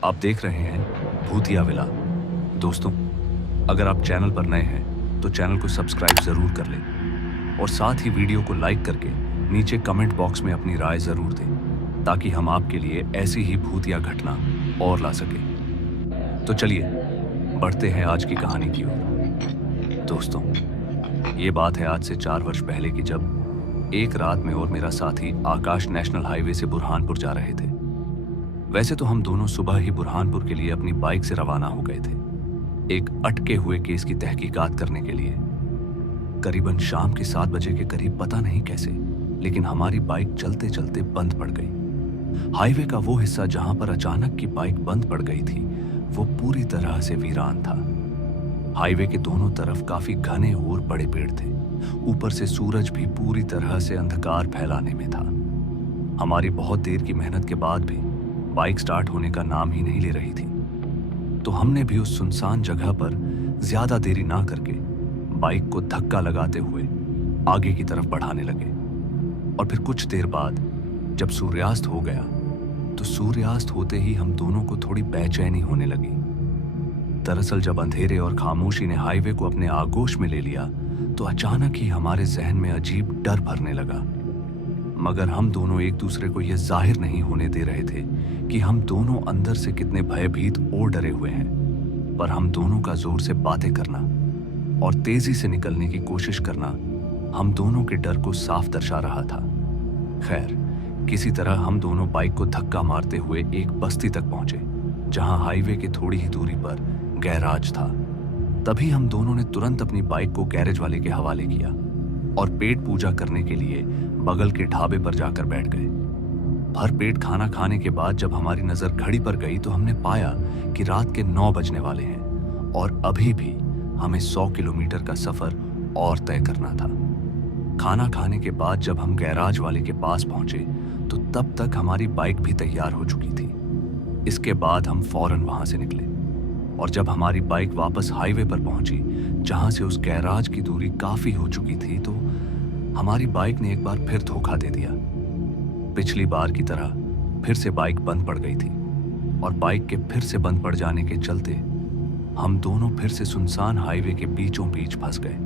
आप देख रहे हैं भूतिया विला। दोस्तों, अगर आप चैनल पर नए हैं तो चैनल को सब्सक्राइब जरूर कर लें और साथ ही वीडियो को लाइक करके नीचे कमेंट बॉक्स में अपनी राय जरूर दें ताकि हम आपके लिए ऐसी ही भूतिया घटना और ला सके। तो चलिए बढ़ते हैं आज की कहानी की ओर। दोस्तों, ये बात है आज से 4 वर्ष पहले की, जब एक रात में और मेरा साथी आकाश नेशनल हाईवे से बुरहानपुर जा रहे थे। वैसे तो हम दोनों सुबह ही बुरहानपुर के लिए अपनी बाइक से रवाना हो गए थे, एक अटके हुए केस की तहकीकात करने के लिए। करीबन शाम के 7 बजे के करीब, पता नहीं कैसे, लेकिन हमारी बाइक चलते चलते बंद पड़ गई। हाईवे का वो हिस्सा जहां पर अचानक की बाइक बंद पड़ गई थी, वो पूरी तरह से वीरान था। हाईवे के दोनों तरफ काफी घने और बड़े पेड़ थे। ऊपर से सूरज भी पूरी तरह से अंधकार फैलाने में था। हमारी बहुत देर की मेहनत के बाद भी बाइक स्टार्ट होने का नाम ही नहीं ले रही थी, तो हमने भी उस सुनसान जगह पर ज्यादा देरी ना करके बाइक को धक्का लगाते हुए आगे की तरफ बढ़ाने लगे। और फिर कुछ देर बाद जब सूर्यास्त हो गया, तो सूर्यास्त होते ही हम दोनों को थोड़ी बेचैनी होने लगी। दरअसल जब अंधेरे और खामोशी ने हाईवे को अपने आगोश में ले लिया, तो अचानक ही हमारे जहन में अजीब डर भरने लगा। मगर हम दोनों एक दूसरे को यह जाहिर नहीं होने दे रहे थे कि हम दोनों अंदर से कितने भयभीत और डरे हुए हैं। पर हम दोनों का जोर से बातें करना और तेजी से निकलने की कोशिश करना हम दोनों के डर को साफ दर्शा रहा था। खैर, किसी तरह हम दोनों बाइक को धक्का मारते हुए एक बस्ती तक पहुंचे, जहां हाईवे के थोड़ी ही दूरी पर गैराज था। तभी हम दोनों ने तुरंत अपनी बाइक को गैरेज वाले के हवाले किया और पेट पूजा करने के लिए बगल के ढाबे पर जाकर बैठ गए। भर पेट खाना खाने के बाद जब हमारी नजर घड़ी पर गई, तो हमने पाया कि रात के 9 बजने वाले हैं और अभी भी हमें 100 किलोमीटर का सफर और तय करना था। खाना खाने के बाद जब हम गैराज वाले के पास पहुंचे, तो तब तक हमारी बाइक भी तैयार हो चुकी थी। इसके बाद हम फौरन वहां से निकले और जब हमारी बाइक वापस हाईवे पर पहुंची, जहां से उस गैराज की दूरी काफी हो चुकी थी, तो हमारी बाइक ने एक बार फिर धोखा दे दिया। पिछली बार की तरह फिर से बाइक बंद पड़ गई थी और बाइक के फिर से बंद पड़ जाने के चलते हम दोनों फिर से सुनसान हाईवे के बीचों बीच फंस गए।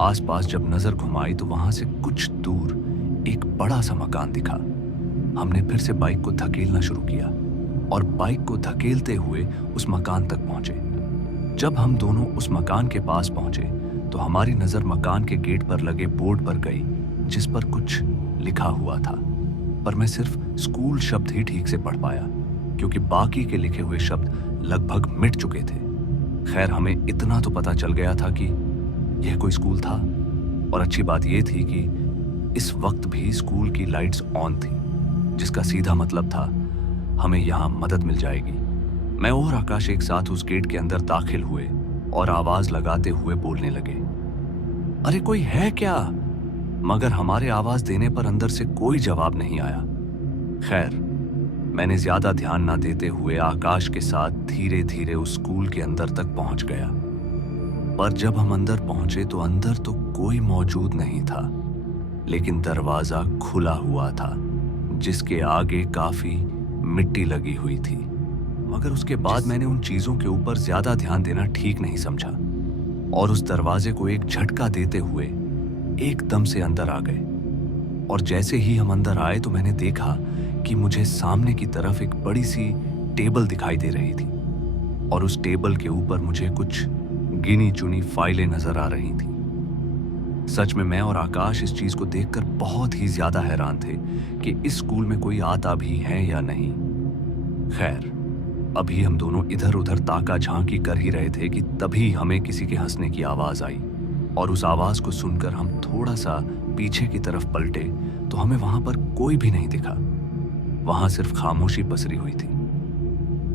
आसपास जब नजर घुमाई, तो वहां से कुछ दूर एक बड़ा सा मकान दिखा। हमने फिर से बाइक को धकेलना शुरू किया और बाइक को धकेलते हुए उस मकान तक पहुंचे। जब हम दोनों उस मकान के पास पहुंचे, तो हमारी नजर मकान के गेट पर लगे बोर्ड पर गई, जिस पर कुछ लिखा हुआ था। पर मैं सिर्फ स्कूल शब्द ही ठीक से पढ़ पाया, क्योंकि बाकी के लिखे हुए शब्द लगभग मिट चुके थे। खैर, हमें इतना तो पता चल गया था कि यह कोई स्कूल था, और अच्छी बात यह थी कि इस वक्त भी स्कूल की लाइट्स ऑन थी, जिसका सीधा मतलब था हमें यहाँ मदद मिल जाएगी। मैं और आकाश एक साथ उस गेट के अंदर दाखिल हुए और आवाज लगाते हुए बोलने लगे, अरे कोई है क्या? मगर हमारे आवाज देने पर अंदर से कोई जवाब नहीं आया। खैर, मैंने ज्यादा ध्यान ना देते हुए आकाश के साथ धीरे धीरे उस स्कूल के अंदर तक पहुंच गया। पर जब हम अंदर पहुंचे, तो अंदर तो कोई मौजूद नहीं था, लेकिन दरवाजा खुला हुआ था, जिसके आगे काफी मिट्टी लगी हुई थी। मगर उसके बाद मैंने उन चीजों के ऊपर ज्यादा ध्यान देना ठीक नहीं समझा और उस दरवाजे को एक झटका देते हुए एकदम से अंदर आ गए। और जैसे ही हम अंदर आए, तो मैंने देखा कि मुझे सामने की तरफ एक बड़ी सी टेबल दिखाई दे रही थी और उस टेबल के ऊपर मुझे कुछ गिनी चुनी फाइलें नजर आ रही थी। सच में मैं और आकाश इस चीज को देखकर बहुत ही ज्यादा हैरान थे कि इस स्कूल में कोई आता भी है या नहीं। खैर, अभी हम दोनों इधर उधर ताका झांकी कर ही रहे थे कि तभी हमें किसी के हंसने की आवाज आई और उस आवाज को सुनकर हम थोड़ा सा पीछे की तरफ पलटे, तो हमें वहां पर कोई भी नहीं दिखा। वहां सिर्फ खामोशी पसरी हुई थी।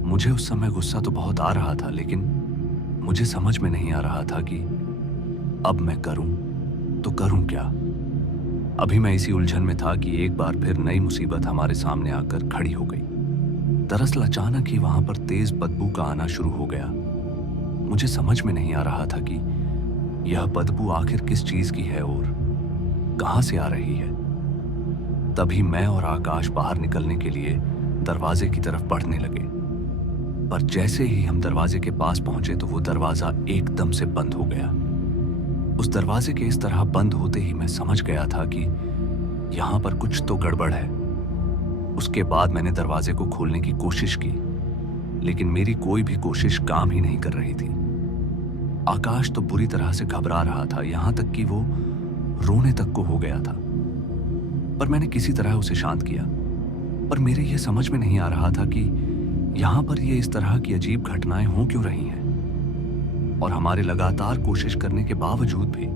मुझे उस समय गुस्सा तो बहुत आ रहा था, लेकिन मुझे समझ में नहीं आ रहा था कि अब मैं करूं तो करूं क्या। अभी मैं इसी उलझन में था कि एक बार फिर नई मुसीबत हमारे सामने आकर खड़ी हो गई। दरअसल अचानक ही वहां पर तेज बदबू का आना शुरू हो गया। मुझे समझ में नहीं आ रहा था कि यह बदबू आखिर किस चीज की है और कहां से आ रही है। तभी मैं और आकाश बाहर निकलने के लिए दरवाजे की तरफ बढ़ने लगे, पर जैसे ही हम दरवाजे के पास पहुंचे तो वो दरवाजा एकदम से बंद हो गया। उस दरवाजे के इस तरह बंद होते ही मैं समझ गया था कि यहां पर कुछ तो गड़बड़ है। उसके बाद मैंने दरवाजे को खोलने की कोशिश की, लेकिन मेरी कोई भी कोशिश काम ही नहीं कर रही थी। आकाश तो बुरी तरह से घबरा रहा था, यहां तक कि वो रोने तक को हो गया था। पर मैंने किसी तरह उसे शांत किया। पर मेरे ये समझ में नहीं आ रहा था कि यहां पर ये इस तरह की अजीब घटनाएं हो क्यों रही हैं। और हमारे लगातार कोशिश करने के बावजूद भी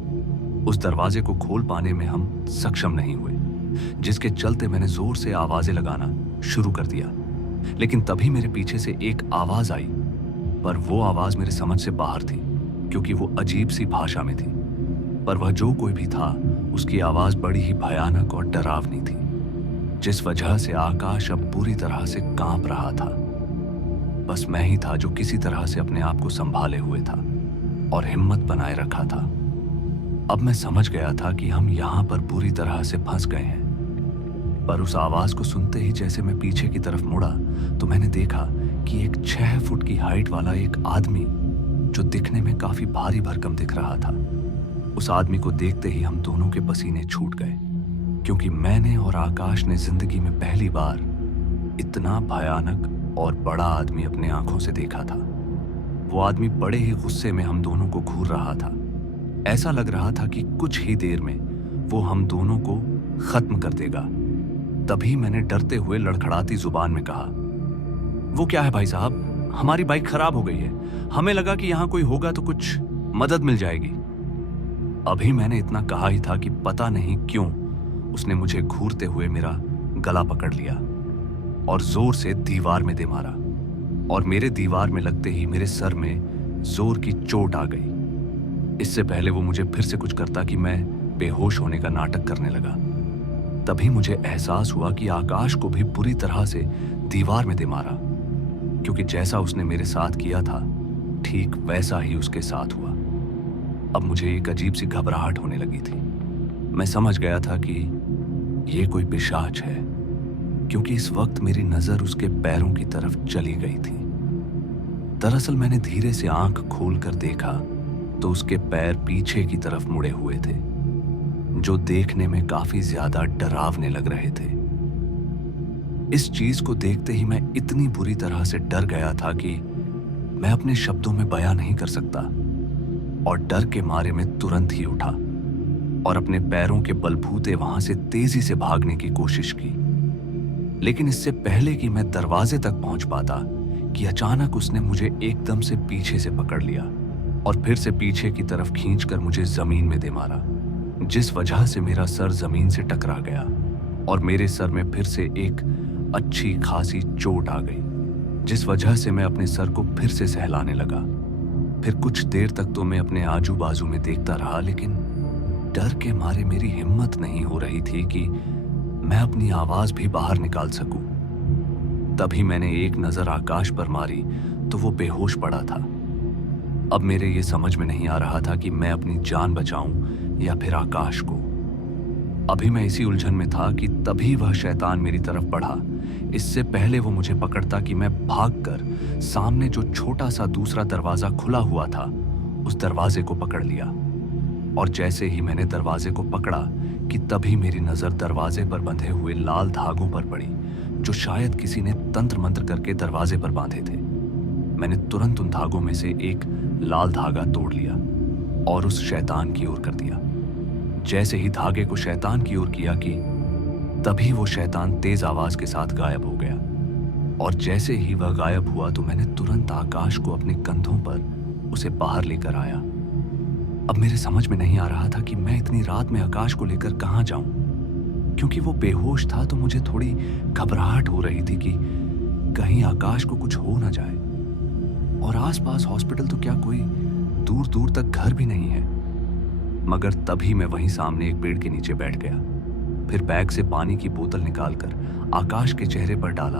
उस दरवाजे को खोल पाने में हम सक्षम नहीं हुए, जिसके चलते मैंने जोर से आवाजें लगाना शुरू कर दिया। लेकिन तभी मेरे पीछे से एक आवाज आई, पर वो आवाज मेरे समझ से बाहर थी, क्योंकि वो अजीब सी भाषा में थी। पर वह जो कोई भी था, उसकी आवाज बड़ी ही भयानक और डरावनी थी, जिस वजह से आकाश अब पूरी तरह से कांप रहा था। बस मैं ही था जो किसी तरह से अपने आप को संभाले हुए था और हिम्मत बनाए रखा था। अब मैं समझ गया था कि हम यहां पर बुरी तरह से फंस गए हैं। पर उस आवाज को सुनते ही जैसे मैं पीछे की तरफ मुड़ा तो मैंने देखा कि एक 6 फुट की हाइट वाला एक आदमी, जो दिखने में काफी भारी भरकम दिख रहा था, उस आदमी को देखते ही हम दोनों के पसीने छूट गए, क्योंकि मैंने और आकाश ने जिंदगी में पहली बार इतना भयानक और बड़ा आदमी अपने आंखों से देखा था। वो आदमी बड़े ही गुस्से में हम दोनों को घूर रहा था। ऐसा लग रहा था कि कुछ ही देर में वो हम दोनों को खत्म कर देगा। तभी मैंने डरते हुए लड़खड़ाती जुबान में कहा, वो क्या है भाई साहब, हमारी बाइक खराब हो गई है, हमें लगा कि यहां कोई होगा तो कुछ मदद मिल जाएगी। अभी मैंने इतना कहा ही था कि पता नहीं क्यों उसने मुझे घूरते हुए मेरा गला पकड़ लिया और जोर से दीवार में दे मारा। और मेरे दीवार में लगते ही मेरे सर में जोर की चोट आ गई। इससे पहले वो मुझे फिर से कुछ करता कि मैं बेहोश होने का नाटक करने लगा। तभी मुझे एहसास हुआ कि आकाश को भी बुरी तरह से दीवार में दे मारा, क्योंकि जैसा उसने मेरे साथ किया था ठीक वैसा ही उसके साथ हुआ। अब मुझे एक अजीब सी घबराहट होने लगी थी। मैं समझ गया था कि ये कोई पिशाच है, क्योंकि इस वक्त मेरी नजर उसके पैरों की तरफ चली गई थी। दरअसल मैंने धीरे से आंख खोलकर देखा तो उसके पैर पीछे की तरफ मुड़े हुए थे, जो देखने में काफी ज्यादा डरावने लग रहे थे। इस चीज को देखते ही मैं इतनी बुरी तरह से डर गया था कि मैं अपने शब्दों में बयां नहीं कर सकता, और डर के मारे में तुरंत ही उठा और अपने पैरों के बलबूते वहां से तेजी से भागने की कोशिश की। लेकिन इससे पहले कि मैं दरवाजे तक पहुंच पाता कि अचानक उसने मुझे एकदम से पीछे से पकड़ लिया और फिर से पीछे की तरफ खींचकर मुझे जमीन में दे मारा, जिस वजह से मेरा सर जमीन से टकरा गया और मेरे सर में फिर से एक अच्छी खासी चोट आ गई, जिस वजह से मैं अपने सर को फिर से सहलाने लगा। फिर कुछ देर तक तो मैं अपने आजू बाजू में देखता रहा, लेकिन डर के मारे मेरी हिम्मत नहीं हो रही थी कि मैं अपनी आवाज भी बाहर निकाल सकूं। तभी मैंने एक नजर आकाश पर मारी तो वो बेहोश पड़ा था। अब मेरे ये समझ में नहीं आ रहा था कि मैं अपनी जान बचाऊं या फिर आकाश को। अभी मैं इसी उलझन में था कि तभी वह शैतान मेरी तरफ बढ़ा। इससे पहले वो मुझे पकड़ता कि मैं भागकर सामने जो छोटा सा दूसरा दरवाजा खुला हुआ था उस दरवाजे को पकड़ लिया। और जैसे ही मैंने दरवाजे को पकड़ा कि तभी मेरी नजर दरवाजे पर बंधे हुए लाल धागों पर पड़ी, जो शायद किसी ने तंत्र मंत्र करके दरवाजे पर बांधे थे। मैंने तुरंत उन धागों में से एक लाल धागा तोड़ लिया और उस शैतान की ओर कर दिया। जैसे ही धागे को शैतान की ओर किया कि तभी वो शैतान तेज आवाज के साथ गायब हो गया। और जैसे ही वह गायब हुआ तो मैंने तुरंत आकाश को अपने कंधों पर उसे बाहर लेकर आया। अब मेरे समझ में नहीं आ रहा था कि मैं इतनी रात में आकाश को लेकर कहाँ जाऊं, क्योंकि वो बेहोश था तो मुझे थोड़ी घबराहट हो रही थी कि कहीं आकाश को कुछ हो ना जाए। और आसपास हॉस्पिटल तो क्या कोई दूर दूर तक घर भी नहीं है। मगर तभी मैं वहीं सामने एक पेड़ के नीचे बैठ गया। फिर बैग से पानी की बोतल निकालकर आकाश के चेहरे पर डाला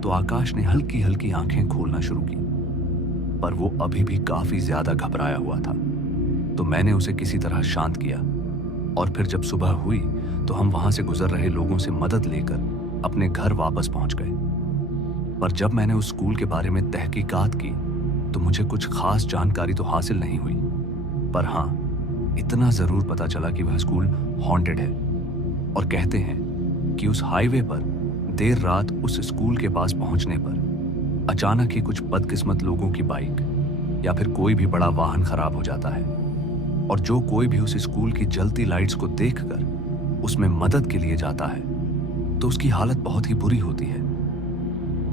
तो आकाश ने हल्की हल्की आंखें खोलना शुरू की, पर वो अभी भी काफी ज्यादा घबराया हुआ था। तो मैंने उसे किसी तरह शांत किया और फिर जब सुबह हुई तो हम वहां से गुजर रहे लोगों से मदद लेकर अपने घर वापस पहुंच गए। पर जब मैंने उस स्कूल के बारे में तहकीकात की तो मुझे कुछ खास जानकारी तो हासिल नहीं हुई, पर हाँ, इतना जरूर पता चला कि वह स्कूल हॉन्टेड है। और कहते हैं कि उस हाईवे पर देर रात उस स्कूल के पास पहुंचने पर अचानक ही कुछ बदकिस्मत लोगों की बाइक या फिर कोई भी बड़ा वाहन खराब हो जाता है, और जो कोई भी उस स्कूल की जलती लाइट्स को देखकर उसमें मदद के लिए जाता है तो उसकी हालत बहुत ही बुरी होती है,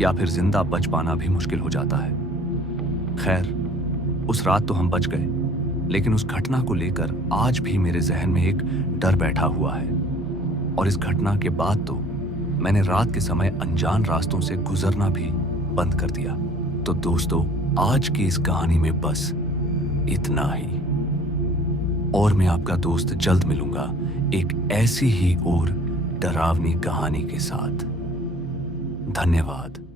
या फिर जिंदा बच पाना भी मुश्किल हो जाता है। खैर, उस रात तो हम बच गए, लेकिन उस घटना को लेकर आज भी मेरे जहन में एक डर बैठा हुआ है। और इस घटना के बाद तो मैंने रात के समय अनजान रास्तों से गुजरना भी बंद कर दिया। तो दोस्तों, आज की इस कहानी में बस इतना ही, और मैं आपका दोस्त जल्द मिलूंगा एक ऐसी ही और डरावनी कहानी के साथ। धन्यवाद।